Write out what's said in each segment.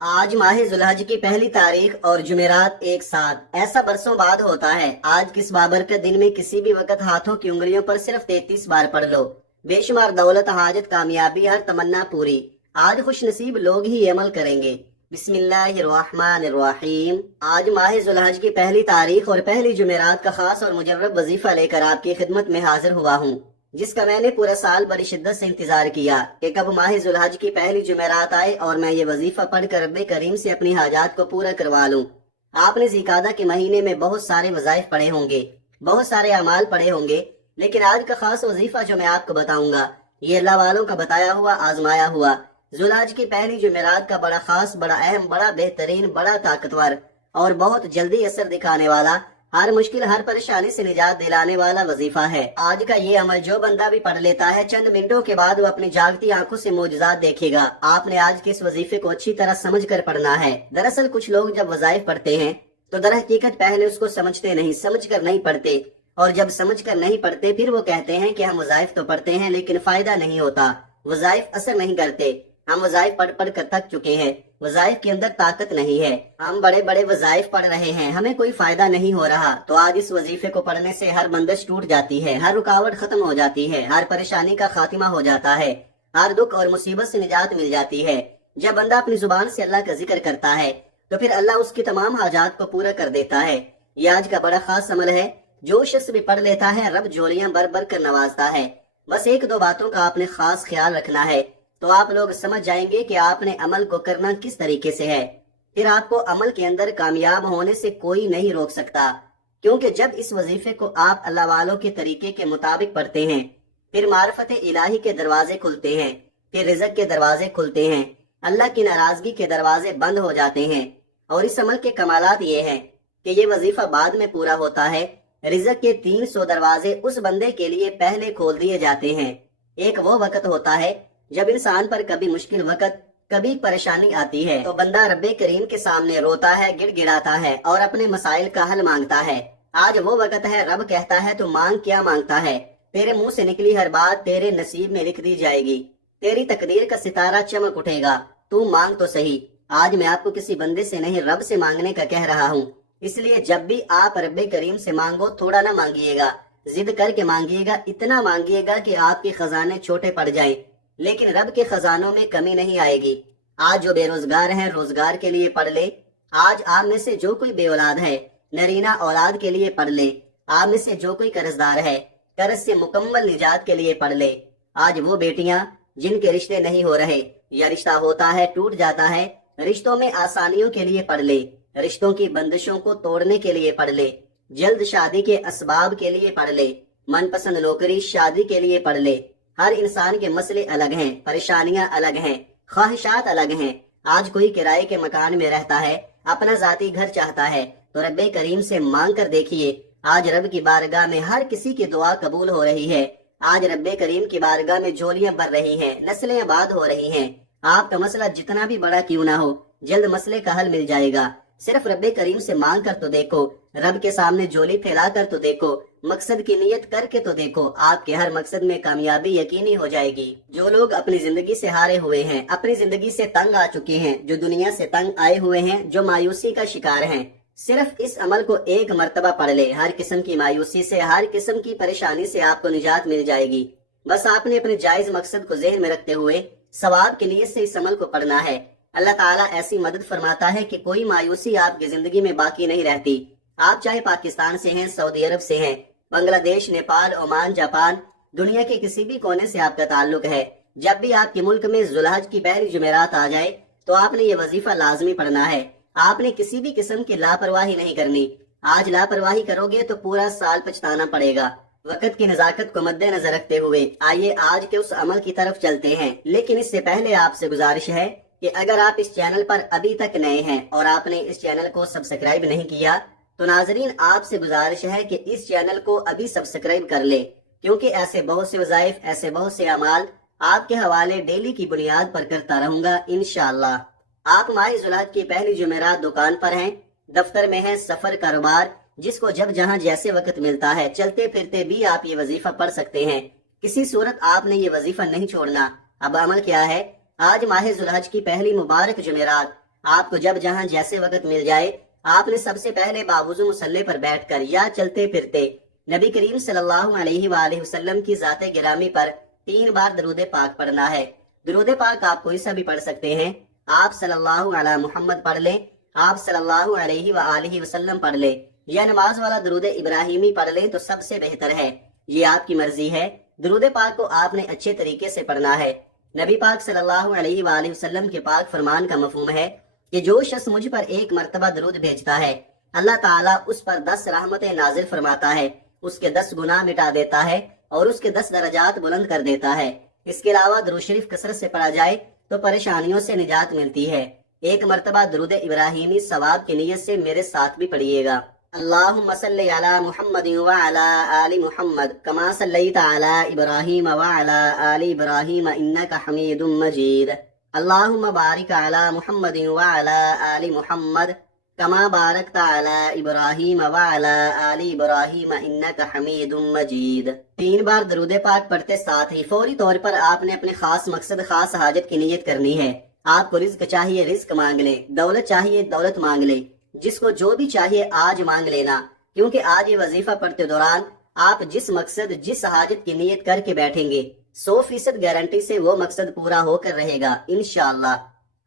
آج ماہ ذوالحج کی پہلی تاریخ اور جمعرات ایک ساتھ، ایسا برسوں بعد ہوتا ہے۔ آج کس بابرکت دن میں کسی بھی وقت ہاتھوں کی انگلیوں پر صرف 33 بار پڑھ لو، بے شمار دولت، حاجت، کامیابی، ہر تمنا پوری۔ آج خوش نصیب لوگ ہی یہ عمل کریں گے۔ بسم اللہ الرحمن الرحیم۔ آج ماہ ذوالحج کی پہلی تاریخ اور پہلی جمعرات کا خاص اور مجرب وظیفہ لے کر آپ کی خدمت میں حاضر ہوا ہوں، جس کا میں نے پورا سال بڑی شدت سے انتظار کیا کہ کب ماہ ذوالحج کی پہلی جمعرات آئے اور میں یہ وظیفہ پڑھ کر رب کریم سے اپنی حاجات کو پورا کروا لوں۔ آپ نے ذیقعدہ کے مہینے میں بہت سارے وظائف پڑھے ہوں گے، بہت سارے اعمال پڑھے ہوں گے، لیکن آج کا خاص وظیفہ جو میں آپ کو بتاؤں گا، یہ اللہ والوں کا بتایا ہوا، آزمایا ہوا ذوالحج کی پہلی جمعرات کا بڑا خاص، بڑا اہم، بڑا بہترین، بڑا طاقتور اور بہت جلدی اثر دکھانے والا، ہر مشکل، ہر پریشانی سے نجات دلانے والا وظیفہ ہے۔ آج کا یہ عمل جو بندہ بھی پڑھ لیتا ہے، چند منٹوں کے بعد وہ اپنی جاگتی آنکھوں سے معجزات دیکھے گا۔ آپ نے آج کے اس وظیفے کو اچھی طرح سمجھ کر پڑھنا ہے۔ دراصل کچھ لوگ جب وظائف پڑھتے ہیں تو در حقیقت پہلے اس کو سمجھتے نہیں، سمجھ کر نہیں پڑھتے، اور جب سمجھ کر نہیں پڑھتے پھر وہ کہتے ہیں کہ ہم وظائف تو پڑھتے ہیں لیکن فائدہ نہیں ہوتا، وظائف اثر نہیں کرتے، ہم وظائف پڑھ پڑھ کر تھک چکے ہیں، وظائف کے اندر طاقت نہیں ہے، ہم بڑے بڑے وظائف پڑھ رہے ہیں، ہمیں کوئی فائدہ نہیں ہو رہا۔ تو آج اس وظیفے کو پڑھنے سے ہر بندش ٹوٹ جاتی ہے، ہر رکاوٹ ختم ہو جاتی ہے، ہر پریشانی کا خاتمہ ہو جاتا ہے، ہر دکھ اور مصیبت سے نجات مل جاتی ہے۔ جب بندہ اپنی زبان سے اللہ کا ذکر کرتا ہے تو پھر اللہ اس کی تمام حاجات کو پورا کر دیتا ہے۔ یہ آج کا بڑا خاص عمل ہے، جو شخص بھی پڑھ لیتا ہے رب جھولیاں بھر بھر کر نوازتا ہے۔ بس ایک دو باتوں کا آپ نے خاص خیال رکھنا ہے تو آپ لوگ سمجھ جائیں گے کہ آپ نے عمل کو کرنا کس طریقے سے ہے، پھر آپ کو عمل کے اندر کامیاب ہونے سے کوئی نہیں روک سکتا، کیونکہ جب اس وظیفے کو آپ اللہ والوں کے طریقے کے مطابق پڑھتے ہیں پھر معرفت الہی کے دروازے کھلتے ہیں، پھر رزق کے دروازے کھلتے ہیں، اللہ کی ناراضگی کے دروازے بند ہو جاتے ہیں۔ اور اس عمل کے کمالات یہ ہیں کہ یہ وظیفہ بعد میں پورا ہوتا ہے، رزق کے 300 دروازے اس بندے کے لیے پہلے کھول دیے جاتے ہیں۔ ایک وہ وقت ہوتا ہے جب انسان پر کبھی مشکل وقت، کبھی پریشانی آتی ہے تو بندہ رب کریم کے سامنے روتا ہے، گڑ گڑاتا ہے اور اپنے مسائل کا حل مانگتا ہے۔ آج وہ وقت ہے، رب کہتا ہے تو مانگ، کیا مانگتا ہے؟ تیرے منہ سے نکلی ہر بات تیرے نصیب میں لکھ دی جائے گی، تیری تقدیر کا ستارہ چمک اٹھے گا، تو مانگ تو صحیح۔ آج میں آپ کو کسی بندے سے نہیں، رب سے مانگنے کا کہہ رہا ہوں، اس لیے جب بھی آپ رب کریم سے مانگو تھوڑا نہ مانگیے گا، ضد کر کے مانگیے گا، اتنا مانگیے گا کہ آپ کے خزانے چھوٹے پڑ جائیں، لیکن رب کے خزانوں میں کمی نہیں آئے گی۔ آج جو بے روزگار ہیں روزگار کے لیے پڑھ لے، آج آپ میں سے جو کوئی بے اولاد ہے نرینہ اولاد کے لیے پڑھ لے، آپ میں سے جو کوئی قرضدار ہے قرض سے مکمل نجات کے لیے پڑھ لے۔ آج وہ بیٹیاں جن کے رشتے نہیں ہو رہے یا رشتہ ہوتا ہے ٹوٹ جاتا ہے، رشتوں میں آسانیوں کے لیے پڑھ لے، رشتوں کی بندشوں کو توڑنے کے لیے پڑھ لے، جلد شادی کے اسباب کے لیے پڑھ لے، من پسند نوکری شادی کے لیے پڑھ لے۔ ہر انسان کے مسئلے الگ ہیں، پریشانیاں الگ ہیں، خواہشات الگ ہیں۔ آج کوئی کرائے کے مکان میں رہتا ہے، اپنا ذاتی گھر چاہتا ہے تو رب کریم سے مانگ کر دیکھیے، آج رب کی بارگاہ میں ہر کسی کی دعا قبول ہو رہی ہے۔ آج رب کریم کی بارگاہ میں جھولیاں بھر رہی ہیں، نسلیں آباد ہو رہی ہیں۔ آپ کا مسئلہ جتنا بھی بڑا کیوں نہ ہو، جلد مسئلے کا حل مل جائے گا۔ صرف رب کریم سے مانگ کر تو دیکھو، رب کے سامنے جھولی پھیلا کر تو دیکھو، مقصد کی نیت کر کے تو دیکھو، آپ کے ہر مقصد میں کامیابی یقینی ہو جائے گی۔ جو لوگ اپنی زندگی سے ہارے ہوئے ہیں، اپنی زندگی سے تنگ آ چکے ہیں، جو دنیا سے تنگ آئے ہوئے ہیں، جو مایوسی کا شکار ہیں، صرف اس عمل کو ایک مرتبہ پڑھ لے، ہر قسم کی مایوسی سے، ہر قسم کی پریشانی سے آپ کو نجات مل جائے گی۔ بس آپ نے اپنے جائز مقصد کو ذہن میں رکھتے ہوئے ثواب کی نیت سے اس عمل کو پڑھنا ہے۔ اللہ تعالیٰ ایسی مدد فرماتا ہے کہ کوئی مایوسی آپ کی زندگی میں باقی نہیں رہتی۔ آپ چاہے پاکستان سے ہیں، سعودی عرب سے ہیں، بنگلہ دیش، نیپال، عمان، جاپان، دنیا کے کسی بھی کونے سے آپ کا تعلق ہے، جب بھی آپ کے ملک میں ذوالحج کی پہلی جمعرات آ جائے تو آپ نے یہ وظیفہ لازمی پڑھنا ہے۔ آپ نے کسی بھی قسم کی لاپرواہی نہیں کرنی۔ آج لاپرواہی کرو گے تو پورا سال پچھتانا پڑے گا۔ وقت کی نزاکت کو مد نظر رکھتے ہوئے آئیے آج کے اس عمل کی طرف چلتے ہیں، لیکن اس سے پہلے آپ سے گزارش ہے کہ اگر آپ اس چینل پر ابھی تک نئے ہیں اور آپ نے اس چینل کو سبسکرائب نہیں کیا تو ناظرین آپ سے گزارش ہے کہ اس چینل کو ابھی سبسکرائب کر لیں، کیونکہ ایسے بہت سے وظائف، ایسے بہت سے اعمال آپ کے حوالے ڈیلی کی بنیاد پر کرتا رہوں گا انشاءاللہ۔ آپ ماہ ذوالحج کی پہلی جمعرات دکان پر ہیں، دفتر میں ہیں، سفر، کاروبار، جس کو جب جہاں جیسے وقت ملتا ہے چلتے پھرتے بھی آپ یہ وظیفہ پڑھ سکتے ہیں، کسی صورت آپ نے یہ وظیفہ نہیں چھوڑنا۔ اب عمل کیا ہے؟ آج ماہ ذوالحج کی پہلی مبارک جمعرات آپ کو جب جہاں جیسے وقت مل جائے آپ نے سب سے پہلے باوضو مصلی پر بیٹھ کر یا چلتے پھرتے نبی کریم صلی اللہ علیہ وآلہ وسلم کی ذات گرامی پر 3 بار درود پاک پڑھنا ہے۔ درود پاک آپ کوئی سا بھی پڑھ سکتے ہیں، آپ صلی اللہ علی محمد پڑھ لیں، آپ صلی اللہ علیہ وآلہ وسلم پڑھ لیں، یا نماز والا درود ابراہیمی پڑھ لیں تو سب سے بہتر ہے، یہ آپ کی مرضی ہے۔ درود پاک کو آپ نے اچھے طریقے سے پڑھنا ہے۔ نبی پاک صلی اللہ علیہ وآلہ وسلم کے پاک فرمان کا مفہوم ہے کہ جو شخص مجھ پر 1 مرتبہ درود بھیجتا ہے اللہ تعالیٰ اس پر 10 رحمتیں نازل فرماتا ہے، اس کے 10 گناہ مٹا دیتا ہے اور اس کے 10 درجات بلند کر دیتا ہے۔ اس کے علاوہ درود شریف کثرت سے پڑھا جائے تو پریشانیوں سے نجات ملتی ہے۔ 1 مرتبہ درود ابراہیمی ثواب کی نیت سے میرے ساتھ بھی پڑھیے گا۔ اللہم صلی علی محمد وعلی آل محمد کما صلیت علی ابراہیم وعلی آل ابراہیم انک حمید مجید۔ اللہم بارک علی محمد وعلی آل محمد کما بارکت علی ابراہیم وعلی آل ابراہیم انک حمید مجید۔ 3 بار درود پاک پڑھتے ساتھ ہی فوری طور پر آپ نے اپنے خاص مقصد خاص حاجت کی نیت کرنی ہے۔ آپ کو رزق چاہیے رزق مانگ لیں، دولت چاہیے دولت مانگ لیں، جس کو جو بھی چاہیے آج مانگ لینا، کیونکہ آج یہ وظیفہ پڑھتے دوران آپ جس مقصد جس حاجت کی نیت کر کے بیٹھیں گے 100% گارنٹی سے وہ مقصد پورا ہو کر رہے گا انشاءاللہ۔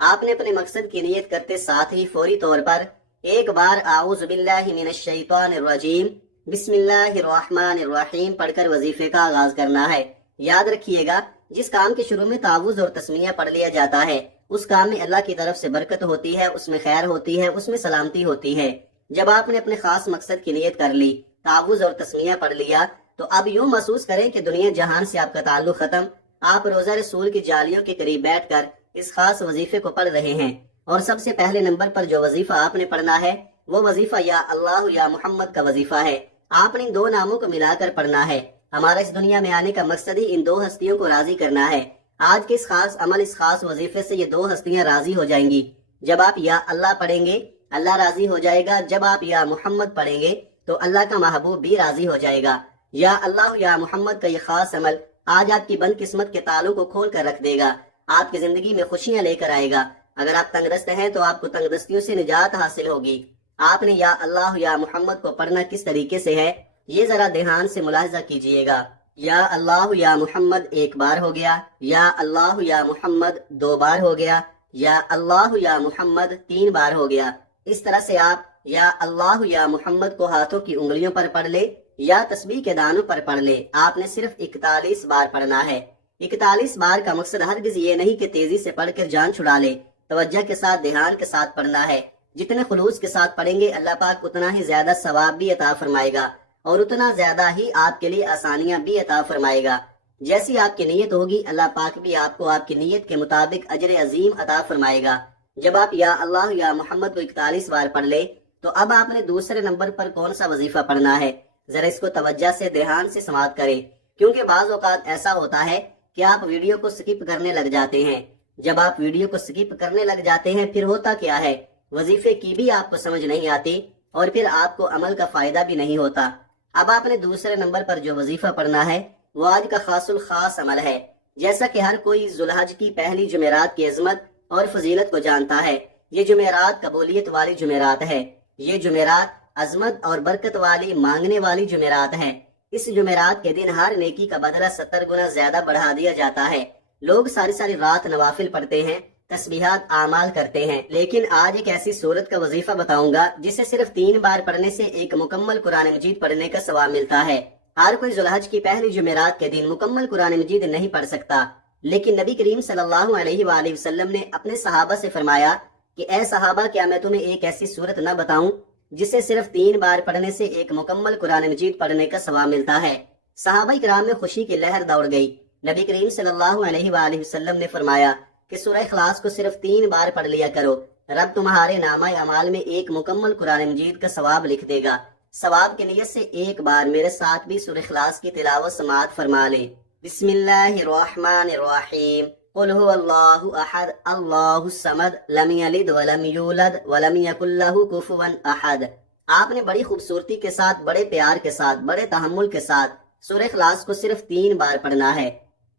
آپ نے اپنے مقصد کی نیت کرتے ساتھ ہی فوری طور پر 1 بار اعوذ باللہ من الشیطان الرجیم بسم اللہ الرحمن الرحیم پڑھ کر وظیفے کا آغاز کرنا ہے۔ یاد رکھیے گا جس کام کے شروع میں تعوذ اور تسمیہ پڑھ لیا جاتا ہے اس کام میں اللہ کی طرف سے برکت ہوتی ہے، اس میں خیر ہوتی ہے، اس میں سلامتی ہوتی ہے۔ جب آپ نے اپنے خاص مقصد کی نیت کر لی، تعوذ اور تسمیہ پڑھ لیا، تو اب یوں محسوس کریں کہ دنیا جہان سے آپ کا تعلق ختم، آپ روزہ رسول کی جالیوں کے قریب بیٹھ کر اس خاص وظیفے کو پڑھ رہے ہیں۔ اور سب سے پہلے نمبر پر جو وظیفہ آپ نے پڑھنا ہے وہ وظیفہ یا اللہ یا محمد کا وظیفہ ہے۔ آپ نے ان 2 ناموں کو ملا کر پڑھنا ہے۔ ہمارا اس دنیا میں آنے کا مقصد ہی ان 2 ہستیوں کو راضی کرنا ہے۔ آج کے اس خاص عمل اس خاص وظیفے سے یہ 2 ہستیاں راضی ہو جائیں گی۔ جب آپ یا اللہ پڑھیں گے اللہ راضی ہو جائے گا، جب آپ یا محمد پڑھیں گے تو اللہ کا محبوب بھی راضی ہو جائے گا۔ یا اللہ یا محمد کا یہ خاص عمل آج آپ کی بد قسمت کے تالوں کو کھول کر رکھ دے گا، آپ کی زندگی میں خوشیاں لے کر آئے گا۔ اگر آپ تنگ دست ہیں تو آپ کو تنگ دستیوں سے نجات حاصل ہوگی۔ آپ نے یا اللہ یا محمد کو پڑھنا کس طریقے سے ہے یہ ذرا دھیان سے ملاحظہ کیجئے گا۔ یا اللہ یا محمد 1 بار ہو گیا، یا اللہ یا محمد 2 بار ہو گیا، یا اللہ یا محمد 3 بار ہو گیا۔ اس طرح سے آپ یا اللہ یا محمد کو ہاتھوں کی انگلیوں پر پڑھ لے یا تسبیح کے دانوں پر پڑھ لے۔ آپ نے صرف 41 بار پڑھنا ہے۔ 41 بار کا مقصد ہرگز یہ نہیں کہ تیزی سے پڑھ کر جان چھڑا لے، توجہ کے ساتھ دھیان کے ساتھ پڑھنا ہے۔ جتنے خلوص کے ساتھ پڑھیں گے اللہ پاک اتنا ہی زیادہ ثواب بھی عطا فرمائے گا اور اتنا زیادہ ہی آپ کے لیے آسانیاں بھی عطا فرمائے گا۔ جیسی آپ کی نیت ہوگی اللہ پاک بھی آپ کو آپ کی نیت کے مطابق اجر عظیم عطا فرمائے گا۔ جب آپ یا اللہ یا محمد کو 41 بار پڑھ لے تو اب آپ نے دوسرے نمبر پر کون سا وظیفہ پڑھنا ہے، ذرا اس کو توجہ سے دھیان سے سماعت کریں، کیونکہ بعض اوقات ایسا ہوتا ہے کہ آپ ویڈیو کو سکپ کرنے لگ جاتے ہیں۔ جب آپ ویڈیو کو سکپ کرنے لگ جاتے ہیں پھر ہوتا کیا ہے، وظیفے کی بھی آپ کو سمجھ نہیں آتی اور پھر آپ کو عمل کا فائدہ بھی نہیں ہوتا۔ اب آپ نے دوسرے نمبر پر جو وظیفہ پڑھنا ہے وہ آج کا خاص الخاص عمل ہے۔ جیسا کہ ہر کوئی ذوالحج کی پہلی جمعرات کی عظمت اور فضیلت کو جانتا ہے، یہ جمعرات قبولیت والی جمعرات ہے۔ یہ جمعرات عظمت اور برکت والی مانگنے والی جمعرات ہے۔ اس جمعرات کے دن ہر نیکی کا بدلہ 70 گنا زیادہ بڑھا دیا جاتا ہے۔ لوگ ساری ساری رات نوافل پڑھتے ہیں، تسبیحات اعمال کرتے ہیں، لیکن آج ایک ایسی صورت کا وظیفہ بتاؤں گا جسے صرف 3 بار پڑھنے سے ایک مکمل قرآن مجید پڑھنے کا ثواب ملتا ہے۔ ہر کوئی ذوالحج کی پہلی جمعرات کے دن مکمل قرآن مجید نہیں پڑھ سکتا، لیکن نبی کریم صلی اللہ علیہ وآلہ وسلم نے اپنے صحابہ سے فرمایا کہ اے صحابہ کیا میں تمہیں ایک ایسی صورت نہ بتاؤں جسے صرف 3 بار پڑھنے سے ایک مکمل قرآن مجید پڑھنے کا ثواب ملتا ہے۔ صحابہ کرام میں خوشی کی لہر دوڑ گئی۔ نبی کریم صلی اللہ علیہ وآلہ وسلم نے فرمایا کہ سورہ اخلاص کو صرف 3 بار پڑھ لیا کرو، رب تمہارے نامہ اعمال میں ایک مکمل قرآن مجید کا ثواب لکھ دے گا۔ ثواب کی نیت سے ایک بار میرے ساتھ بھی سورہ اخلاص کی تلاوت سماعت فرما لیں۔ بسم اللہ الرحمن الرحیم، قل هو اللہ احد اللہ الصمد لم یلد ولم یولد ولم یکن لہ کفوا احد۔ آپ نے بڑی خوبصورتی کے ساتھ، بڑے پیار کے ساتھ، بڑے تحمل کے ساتھ سورہ اخلاص کو صرف 3 بار پڑھنا ہے۔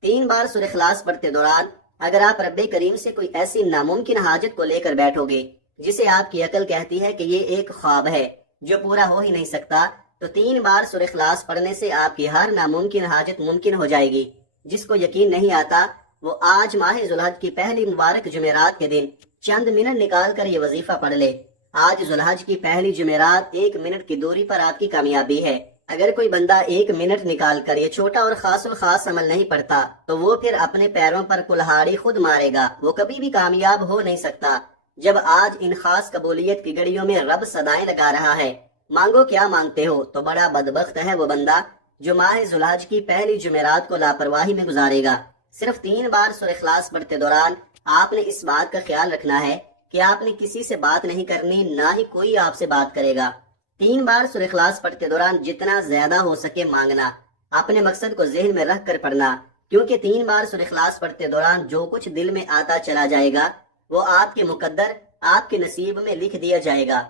3 بار سورہ اخلاص پڑھتے دوران اگر آپ رب کریم سے کوئی ایسی ناممکن حاجت کو لے کر بیٹھو گے جسے آپ کی عقل کہتی ہے کہ یہ ایک خواب ہے جو پورا ہو ہی نہیں سکتا، تو 3 بار سورہ اخلاص پڑھنے سے آپ کی ہر ناممکن حاجت ممکن ہو جائے گی۔ جس کو یقین نہیں آتا وہ آج ماہ ذوالحج کی پہلی مبارک جمعرات کے دن چند منٹ نکال کر یہ وظیفہ پڑھ لے۔ آج ذوالحج کی پہلی جمعرات 1 منٹ کی دوری پر آپ کی کامیابی ہے۔ اگر کوئی بندہ 1 منٹ نکال کر یہ چھوٹا اور خاص الخاص عمل نہیں پڑھتا تو وہ پھر اپنے پیروں پر کلہاڑی خود مارے گا، وہ کبھی بھی کامیاب ہو نہیں سکتا۔ جب آج ان خاص قبولیت کی گھڑیوں میں رب صدائیں لگا رہا ہے، مانگو کیا مانگتے ہو، تو بڑا بدبخت ہے وہ بندہ جو ماہ ذوالحج کی پہلی جمعرات کو لاپرواہی میں گزارے گا۔ صرف 3 بار سورہ اخلاص پڑھتے دوران آپ نے اس بات کا خیال رکھنا ہے کہ آپ نے کسی سے بات نہیں کرنی، نہ ہی کوئی آپ سے بات کرے گا۔ 3 بار سورہ اخلاص پڑھتے دوران جتنا زیادہ ہو سکے مانگنا، اپنے مقصد کو ذہن میں رکھ کر پڑھنا، کیونکہ 3 بار سورہ اخلاص پڑھتے دوران جو کچھ دل میں آتا چلا جائے گا وہ آپ کے مقدر، آپ کے نصیب میں لکھ دیا جائے گا۔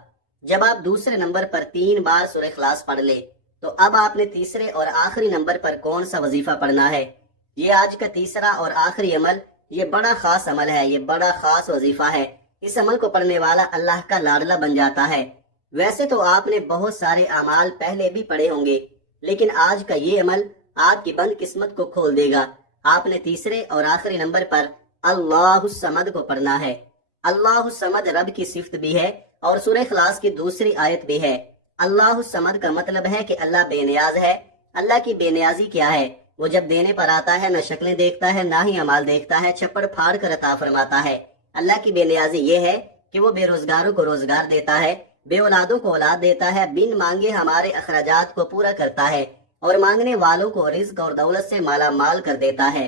جب آپ دوسرے نمبر پر 3 بار سورہ اخلاص پڑھ لے تو اب آپ نے تیسرے اور آخری نمبر پر کون سا وظیفہ پڑھنا ہے؟ یہ آج کا تیسرا اور آخری عمل، یہ بڑا خاص عمل ہے، یہ بڑا خاص وظیفہ ہے۔ اس عمل کو پڑھنے والا اللہ کا لاڈلا بن جاتا ہے۔ ویسے تو آپ نے بہت سارے اعمال پہلے بھی پڑھے ہوں گے، لیکن آج کا یہ عمل آپ کی بند قسمت کو کھول دے گا۔ آپ نے تیسرے اور آخری نمبر پر اللہ الصمد کو پڑھنا ہے۔ اللہ الصمد رب کی صفت بھی ہے اور سورہ اخلاص کی دوسری آیت بھی ہے۔ اللہ الصمد کا مطلب ہے کہ اللہ بے نیاز ہے۔ اللہ کی بے نیازی کیا ہے؟ وہ جب دینے پر آتا ہے نہ شکلیں دیکھتا ہے نہ ہی اعمال دیکھتا ہے، چھپڑ پھاڑ کر عطا فرماتا ہے۔ اللہ کی بے نیازی یہ ہے کہ وہ بے روزگاروں کو روزگار دیتا ہے، بے اولادوں کو اولاد دیتا ہے، بن مانگے ہمارے اخراجات کو پورا کرتا ہے اور مانگنے والوں کو رزق اور دولت سے مالا مال کر دیتا ہے۔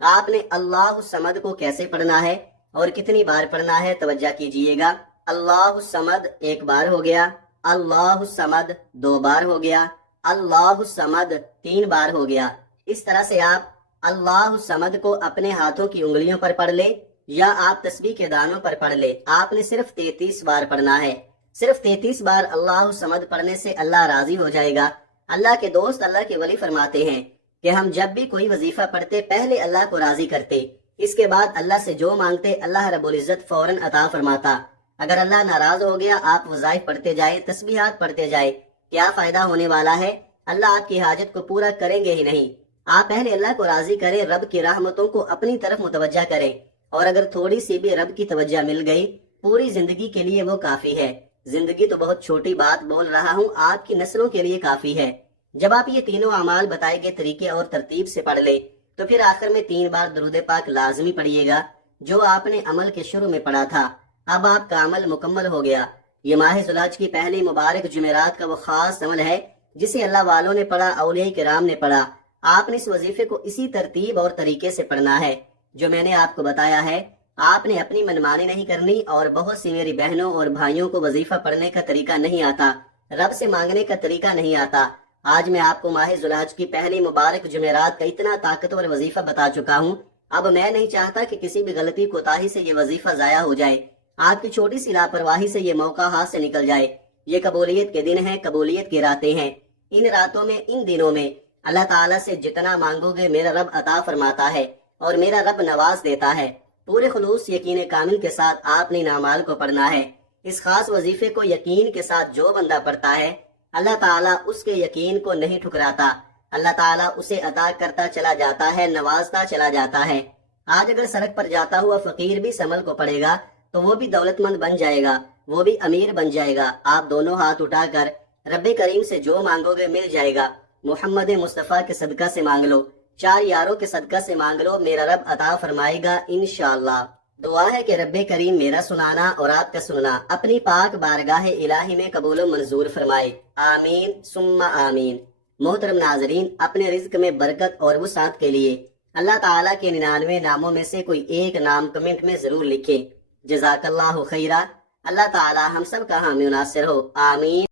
آپ نے اللہ الصمد کو کیسے پڑھنا ہے اور کتنی بار پڑھنا ہے، توجہ کیجئے گا۔ اللہ الصمد 1 بار ہو گیا، اللہ الصمد 2 بار ہو گیا، اللہ الصمد 3 بار ہو گیا۔ اس طرح سے آپ اللہ الصمد کو اپنے ہاتھوں کی انگلیوں پر پڑھ لے یا آپ تسبیح کے دانوں پر پڑھ لے۔ آپ نے صرف 33 بار پڑھنا ہے۔ صرف 33 بار اللہ الصمد پڑھنے سے اللہ راضی ہو جائے گا۔ اللہ کے دوست، اللہ کے ولی فرماتے ہیں کہ ہم جب بھی کوئی وظیفہ پڑھتے پہلے اللہ کو راضی کرتے، اس کے بعد اللہ سے جو مانگتے اللہ رب العزت فوراً عطا فرماتا۔ اگر اللہ ناراض ہو گیا، آپ وظائف پڑھتے جائیں، تسبیحات پڑھتے جائیں، کیا فائدہ ہونے والا ہے؟ اللہ آپ کی حاجت کو پورا کریں گے ہی نہیں۔ آپ پہلے اللہ کو راضی کریں، رب کی رحمتوں کو اپنی طرف متوجہ کریں، اور اگر تھوڑی سی بھی رب کی توجہ مل گئی، پوری زندگی کے لیے وہ کافی ہے۔ زندگی تو بہت چھوٹی بات بول رہا ہوں، آپ کی نسلوں کے لیے کافی ہے۔ جب آپ یہ تینوں اعمال بتائے گئے طریقے اور ترتیب سے پڑھ لے تو پھر آخر میں 3 بار درود پاک لازمی پڑھیے گا، جو آپ نے عمل کے شروع میں پڑھا تھا۔ اب آپ کا عمل مکمل ہو گیا۔ یہ ماہ ذوالحج کی پہلی مبارک جمعرات کا وہ خاص عمل ہے جسے اللہ والوں نے پڑھا، اولیاء کرام نے پڑھا۔ آپ نے اس وظیفے کو اسی ترتیب اور طریقے سے پڑھنا ہے جو میں نے آپ کو بتایا ہے۔ آپ نے اپنی منمانی نہیں کرنی، اور بہت سی میری بہنوں اور بھائیوں کو وظیفہ پڑھنے کا طریقہ نہیں آتا، رب سے مانگنے کا طریقہ نہیں آتا۔ آج میں آپ کو ماہ ذوالحج کی پہلی مبارک جمعرات کا اتنا طاقتور وظیفہ بتا چکا ہوں، اب میں نہیں چاہتا کہ کسی بھی غلطی کوتاہی سے یہ وظیفہ ضائع ہو جائے، آپ کی چھوٹی سی لاپرواہی سے یہ موقع ہاتھ سے نکل جائے۔ یہ قبولیت کے دن ہیں، قبولیت کی راتیں ہیں۔ ان راتوں میں، ان دنوں میں اللہ تعالیٰ سے جتنا مانگو گے میرا رب عطا فرماتا ہے اور میرا رب نواز دیتا ہے۔ پورے خلوص، یقین کامل کے ساتھ آپ نے ان اعمال کو پڑھنا ہے۔ اس خاص وظیفے کو یقین کے ساتھ جو بندہ پڑھتا ہے، اللہ تعالیٰ اس کے یقین کو نہیں ٹھکراتا، اللہ تعالیٰ اسے عطا کرتا چلا جاتا ہے، نوازتا چلا جاتا ہے۔ آج اگر سڑک پر جاتا ہوا فقیر بھی اس عمل کو پڑھے گا تو وہ بھی دولت مند بن جائے گا، وہ بھی امیر بن جائے گا۔ آپ دونوں ہاتھ اٹھا کر رب کریم سے جو مانگو گے مل جائے گا۔ محمد مصطفیٰ کے صدقہ سے مانگ لو، 4 یاروں کے صدقہ سے مانگ لو، میرا رب عطا فرمائے گا انشاءاللہ۔ دعا ہے کہ رب کریم میرا سنانا اور آپ کا سننا اپنی پاک بارگاہ الہی میں قبول و منظور فرمائے، آمین ثم آمین۔ محترم ناظرین، اپنے رزق میں برکت اور وسعت کے لیے اللہ تعالیٰ کے 99 ناموں میں سے کوئی ایک نام کمنٹ میں ضرور لکھیں۔ جزاک اللہ خیرہ۔ اللہ تعالیٰ ہم سب کا حامی و ناصر ہو، آمین۔